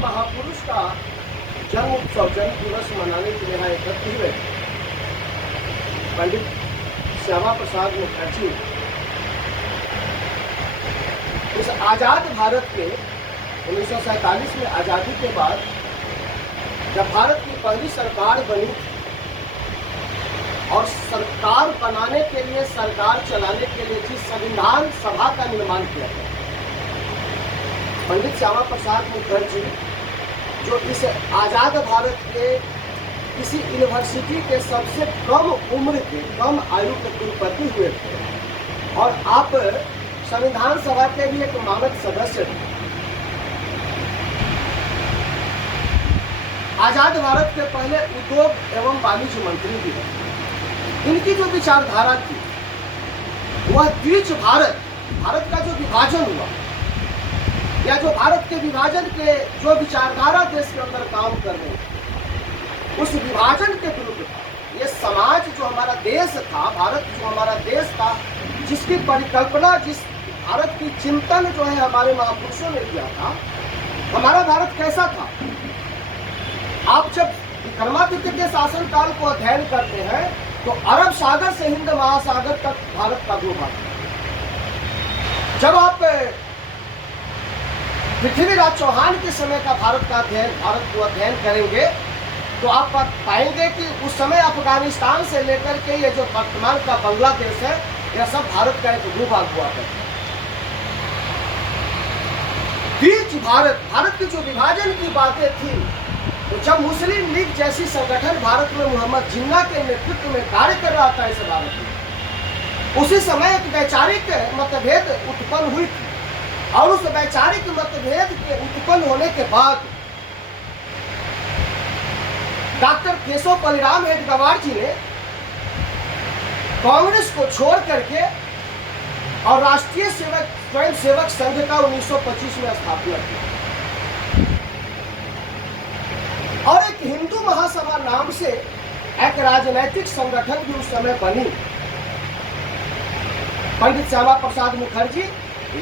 महापुरुष का जन्म उत्सव, जन्म दिवस मनाने के लिए यहाँ एकत्र हुए पंडित श्यामा प्रसाद मुखर्जी इस आज़ाद भारत के 1947 में आज़ादी के बाद जब भारत की पहली सरकार बनी और सरकार बनाने के लिए, सरकार चलाने के लिए जिस संविधान सभा का निर्माण किया गया, पंडित श्यामा प्रसाद मुखर्जी जो इस आज़ाद भारत के किसी यूनिवर्सिटी के सबसे कम उम्र के, कम आयु के कुलपति हुए थे और आप संविधान सभा के भी एक मानद सदस्य थे। आज़ाद भारत के पहले उद्योग एवं वाणिज्य मंत्री भी रहे। इनकी जो विचारधारा थी वह द्विज भारत, भारत का जो विभाजन हुआ या जो भारत के विभाजन के जो विचारधारा देश के अंदर काम कर रहे थे, उस विभाजन के विरुद्ध ये समाज जो हमारा देश था, भारत जो हमारा देश था, जिसकी परिकल्पना, जिस भारत की चिंतन जो है हमारे महापुरुषों ने किया था, हमारा भारत कैसा था। आप जब विक्रमादित्य के शासनकाल को अध्ययन करते हैं तो अरब सागर से हिंद महासागर तक भारत का भूभाग। जब आप पृथ्वीराज चौहान के समय का भारत को अध्ययन करेंगे तो आप पाएंगे कि उस समय अफगानिस्तान से लेकर के ये जो वर्तमान का बांग्लादेश है, यह सब भारत का एक भूभाग हुआ करता है। बीच भारत, भारत की जो विभाजन की बातें थी, तो जब मुस्लिम लीग जैसी संगठन भारत में मोहम्मद जिन्ना के नेतृत्व में कार्य कर रहा था इस भारत में, उसी समय एक वैचारिक मतभेद उत्पन्न हुई थी और उस वैचारिक मतभेद के उत्पन्न होने के बाद डॉक्टर केशव बलिराम हेडगेवार जी ने कांग्रेस को छोड़ करके और राष्ट्रीय स्वयं सेवक संघ का 1925 में स्थापना की और एक हिंदू महासभा नाम से एक राजनैतिक संगठन भी उस समय बनी। पंडित श्यामा प्रसाद मुखर्जी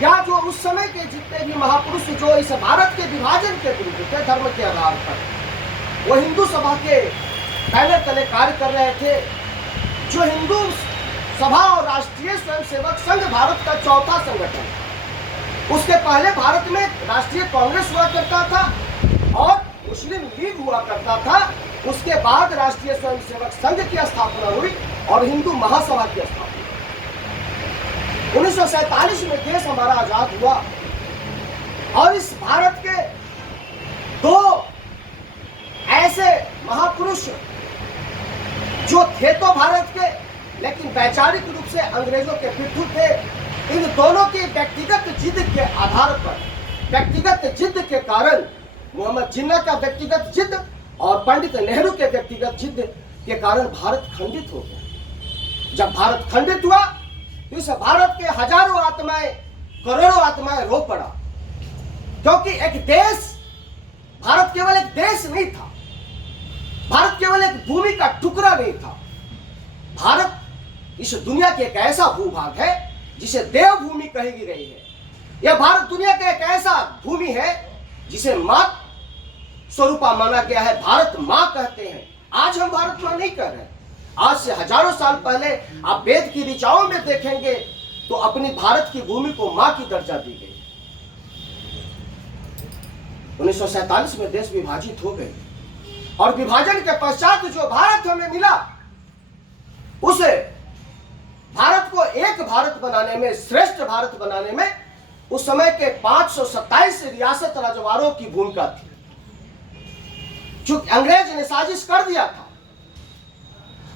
या जो उस समय के जितने भी महापुरुष जो इस भारत के विभाजन के विरुद्ध थे धर्म के आधार पर, वो हिंदू सभा के पहले तले कार्य कर रहे थे। जो हिंदू सभा और राष्ट्रीय स्वयंसेवक संघ भारत का चौथा संगठन, उसके पहले भारत में राष्ट्रीय कांग्रेस हुआ करता था और मुस्लिम लीग हुआ करता था। उसके बाद राष्ट्रीय स्वयंसेवक संघ की स्थापना हुई और हिंदू महासभा की स्थापना। 1947 में देश हमारा आजाद हुआ और इस भारत के दो ऐसे महापुरुष जो थे तो भारत के, लेकिन वैचारिक रूप से अंग्रेजों के पिट्ठू थे। इन दोनों की व्यक्तिगत जिद के आधार पर, व्यक्तिगत जिद के कारण, मोहम्मद जिन्ना का व्यक्तिगत जिद और पंडित नेहरू के व्यक्तिगत जिद के कारण भारत खंडित हो गया। जब भारत खंडित हुआ तो इस भारत के हजारों आत्माएं, करोड़ों आत्माएं रो पड़ा, क्योंकि एक देश, भारत केवल एक देश नहीं था, भारत केवल एक भूमि का टुकड़ा नहीं था। भारत इस दुनिया के एक ऐसा भूभाग है जिसे देवभूमि कही गई है। यह भारत दुनिया का एक ऐसा भूमि है जिसे मां स्वरूपा माना गया है। भारत मां कहते हैं। आज हम भारत मां नहीं कह रहे। आज से हजारों साल पहले आप वेद की ऋचाओं में देखेंगे तो अपनी भारत की भूमि को मां की दर्जा दी गई। 1947 में देश विभाजित हो गए और विभाजन के पश्चात जो भारत हमें मिला, उसे भारत को एक भारत बनाने में, श्रेष्ठ भारत बनाने में उस समय के 527 रियासत राजवारों की भूमिका थी। जो अंग्रेज ने साजिश कर दिया था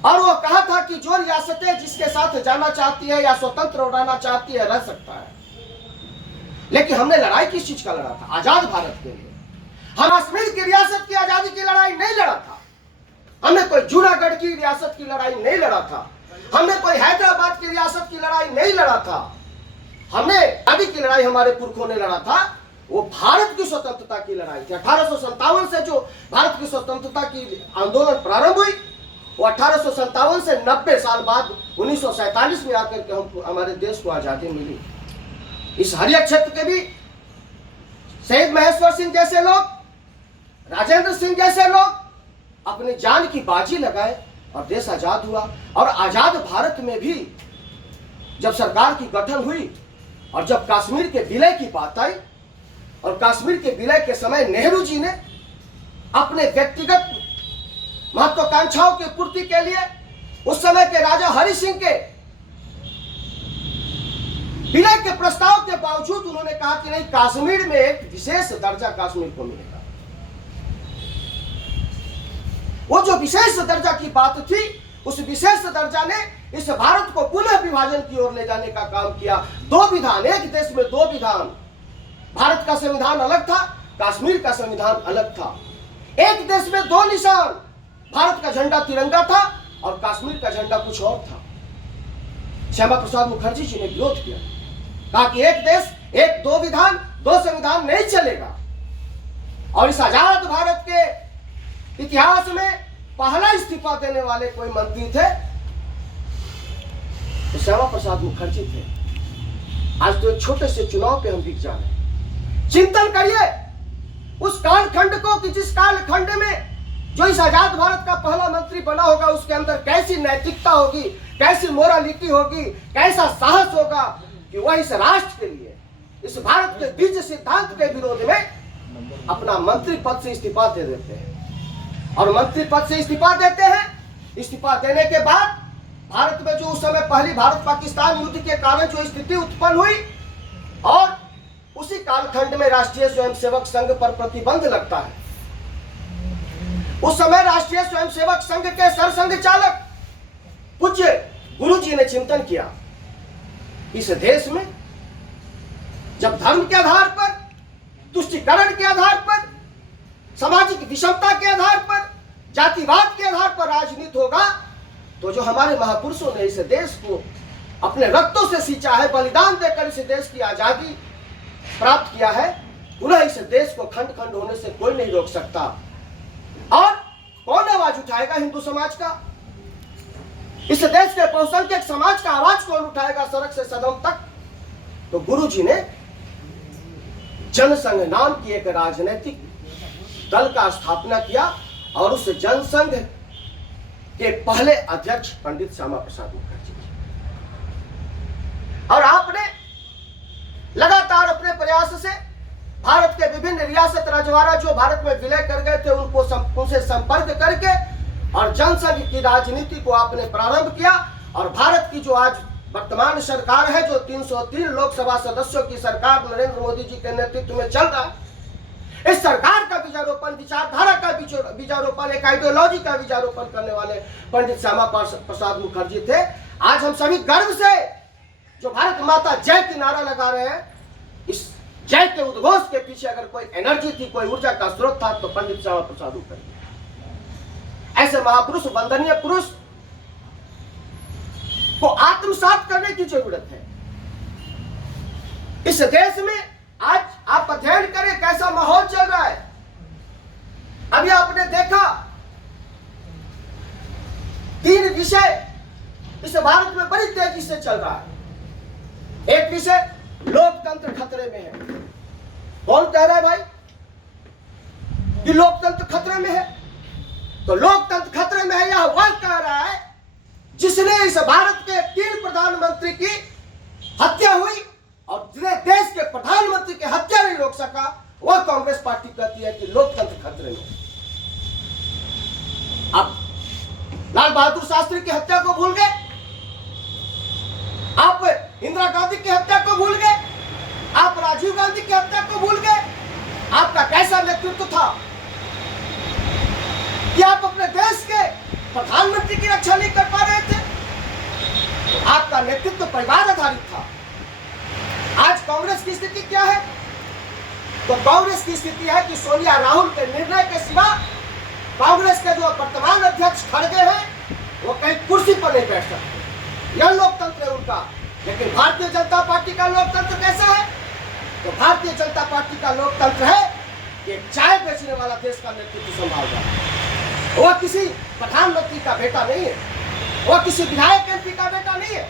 और वो कहा था कि जो रियासतें जिसके साथ जाना चाहती है या स्वतंत्र उड़ाना चाहती है रह सकता है। लेकिन हमने लड़ाई किस चीज का लड़ा था? आजाद भारत के लिए। हम कश्मीर की रियासत की आजादी की लड़ाई नहीं लड़ा था। हमने कोई जूनागढ़ की रियासत की लड़ाई नहीं लड़ा था। हमने कोई हैदराबाद की रियासत की लड़ाई नहीं लड़ा था। हमने आजादी की लड़ाई हमारे पुरखों ने लड़ा था, वो भारत की स्वतंत्रता की लड़ाई थी। 1857 से जो भारत की स्वतंत्रता की आंदोलन प्रारंभ हुई, वो 1857 से 90 साल बाद 1947 में आकर के हमारे देश को आजादी मिली। इस हरिया क्षेत्र के भी शहीद महेश्वर सिंह जैसे लोग, राजेंद्र सिंह जैसे लोग अपनी जान की बाजी लगाए और देश आजाद हुआ। और आजाद भारत में भी जब सरकार की गठन हुई और जब कश्मीर के विलय की बात आई और कश्मीर के विलय के समय नेहरू जी ने अपने व्यक्तिगत महत्वाकांक्षाओं की पूर्ति के लिए उस समय के राजा हरि सिंह के विलय के प्रस्ताव के बावजूद उन्होंने कहा कि नहीं, कश्मीर में एक विशेष दर्जा कश्मीर को मिलेगा। वो जो विशेष दर्जा की बात थी, उस विशेष दर्जा ने इस भारत को पुनः विभाजन की ओर ले जाने का काम किया। दो विधान, एक देश में दो विधान। भारत का संविधान अलग था, कश्मीर का संविधान अलग था। एक देश में दो निशान, भारत का झंडा तिरंगा था और कश्मीर का झंडा कुछ और था। श्यामा प्रसाद मुखर्जी जी ने विरोध किया, कहा कि एक देश एक दो विधान, दो संविधान नहीं चलेगा। और इस आजाद भारत के इतिहास में पहला इस्तीफा देने वाले कोई मंत्री थे तो श्यामा प्रसाद मुखर्जी थे। आज तो एक छोटे से चुनाव पे हम बिक जा रहे हैं। चिंतन करिए उस कालखंड को कि जिस कालखंड में जो इस आजाद भारत का पहला मंत्री बना होगा, उसके अंदर कैसी नैतिकता होगी, कैसी मोरालिटी होगी, कैसा साहस होगा कि वह इस राष्ट्र के लिए, इस भारत के बीज सिद्धांत के विरोध में अपना मंत्री पद से इस्तीफा दे देते हैं। और मंत्री पद से इस्तीफा देते हैं। इस्तीफा देने के बाद भारत में जो उस समय पहली भारत पाकिस्तान युद्ध के कारण जो स्थिति उत्पन्न हुई और उसी कालखंड में राष्ट्रीय स्वयंसेवक संघ पर प्रतिबंध लगता है। उस समय राष्ट्रीय स्वयंसेवक संघ के सरसंघ चालक पूज्य गुरु जी ने चिंतन किया, इस देश में जब धर्म के आधार पर, तुष्टीकरण के आधार पर, सामाजिक विषमता के आधार पर, जातिवाद के आधार पर राजनीति होगा तो जो हमारे महापुरुषों ने इस देश को अपने रक्तों से सींचा है, बलिदान देकर इस देश की आजादी प्राप्त किया है, पुनः इस देश को खंड खंड होने से कोई नहीं रोक सकता। और कौन आवाज उठाएगा हिंदू समाज का? इस देश के बहुसंख्यक समाज का आवाज कौन उठाएगा सड़क से सदन तक? तो गुरु जी ने जनसंघ नाम की एक राजनीतिक दल का स्थापना किया और उस जनसंघ के पहले अध्यक्ष पंडित श्यामा प्रसाद मुखर्जी। और आपने लगातार अपने प्रयास से भारत के विभिन्न रियासत रजवाड़ा जो भारत में विलय कर गए थे उनसे संपर्क करके और जनसंघ की राजनीति को आपने प्रारंभ किया। और भारत की जो आज वर्तमान सरकार है, जो 303 लोकसभा सदस्यों की सरकार नरेंद्र मोदी जी के नेतृत्व में चल रहा है, इस सरकार का बीजारोपण, विचारधारा का बीजारोपण, एक आइडियोलॉजी का बीजारोपण करने वाले पंडित श्यामा प्रसाद मुखर्जी थे। आज हम सभी गर्व से जो भारत माता जय की नारा लगा रहे हैं, इस जय के उद्घोष के पीछे अगर कोई एनर्जी थी, कोई ऊर्जा का स्रोत था तो पंडित श्यामा प्रसाद मुखर्जी। ऐसे महापुरुष, वंदनीय पुरुष को आत्मसात करने की जरूरत है। इस देश में आज आप अध्ययन करें कैसा माहौल चल रहा है। अभी आपने देखा 3 विषय इस भारत में बड़ी तेजी से चल रहा है। एक विषय लोकतंत्र खतरे में है। कौन कह रहा है भाई कि लोकतंत्र खतरे में है? तो लोकतंत्र खतरे में है यह वह कह रहा है जिसने इस भारत के 3 प्रधानमंत्री की हत्या हुई और देश के प्रधानमंत्री की हत्या नहीं रोक सका, वह कांग्रेस पार्टी कहती है कि लोकतंत्र खतरे में। अब लाल बहादुर शास्त्री की हत्या को भूल गए, आप इंदिरा गांधी की हत्या को भूल गए, आप राजीव गांधी की हत्या को भूल गए। आपका कैसा नेतृत्व था कि आप अपने देश के प्रधानमंत्री की रक्षा नहीं कर पा रहे थे? तो आपका नेतृत्व परिवार आधारित था। आज कांग्रेस की स्थिति क्या है? तो कांग्रेस की स्थिति है कि सोनिया राहुल के निर्णय के सिवा कांग्रेस के जो वर्तमान अध्यक्ष खड़गे हैं वो कहीं कुर्सी पर नहीं बैठ सकते। यह लोकतंत्र है उनका। लेकिन भारतीय जनता पार्टी का लोकतंत्र कैसा है? तो भारतीय जनता पार्टी का लोकतंत्र है कि चाय बेचने वाला देश का नेतृत्व संभाल रहा है। वह किसी प्रधानमंत्री का बेटा नहीं है, वह किसी विधायक एमपी का बेटा नहीं है,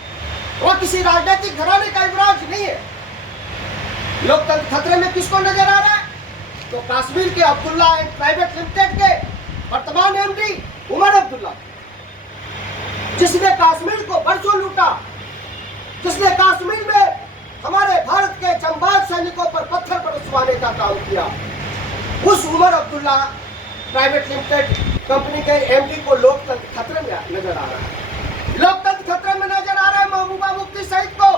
वह किसी राजनीतिक घराने का युवराज नहीं है। लोकतंत्र खतरे में किसको नजर आ रहा है? तो कश्मीर के अब्दुल्ला एंड प्राइवेट लिमिटेड के वर्तमान एमडी उमर अब्दुल्ला, जिसने कश्मीर को बरसों लूटा, जिसने कश्मीर में हमारे भारत के जंबाज सैनिकों पर पत्थर बरसवाने का काम किया, उस Omar Abdullah private limited company के एमडी को लोकतंत्र खतरे में नजर आ रहा है। लोकतंत्र खतरे में नजर आ रहा है महबूबा मुफ्ती सईद को,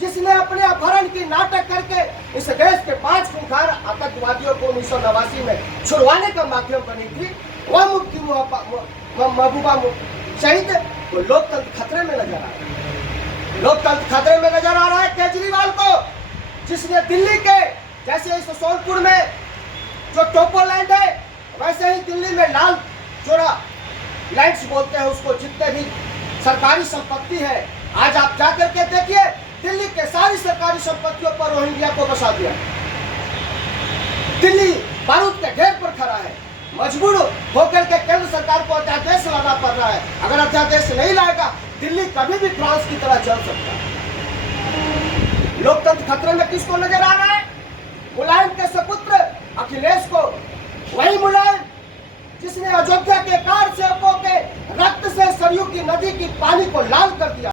जिसने अपने अपहरण की नाटक करके इस देश के 5 खूंखार आतंकवादियों को 1989 में छुड़वाने का माध्यम बनी थी। वह मुफ्ती महबूबा सईद को लोकतंत्र खतरे में नजर आ रहा है। लोकतंत्र खतरे में नजर आ रहा है केजरीवाल को, जिसने दिल्ली के जैसे इस सोनपुर में जो टोपो लैंड है, वैसे ही दिल्ली में लाल चौड़ा लैंड्स बोलते हैं उसको, जितने भी सरकारी संपत्ति है, आज आप जाकर के देखिए दिल्ली के सारी सरकारी संपत्तियों पर रोहिंग्या को बसा दिया। दिल्ली बारूद के ढेर पर खड़ा है, मजबूर होकर के केंद्र सरकार को अध्यादेश लाना पड़ रहा है। अगर अध्यादेश नहीं लाएगा दिल्ली कभी भी फ्रांस की तरह चल सकता है। लोकतंत्र खतरे में किसको नजर आ रहा है? मुलायम के सपुत्र अखिलेश को। वही मुलायम जिसने अयोध्या के कार सेवकों के रक्त से सरयू की नदी की पानी को लाल कर दिया।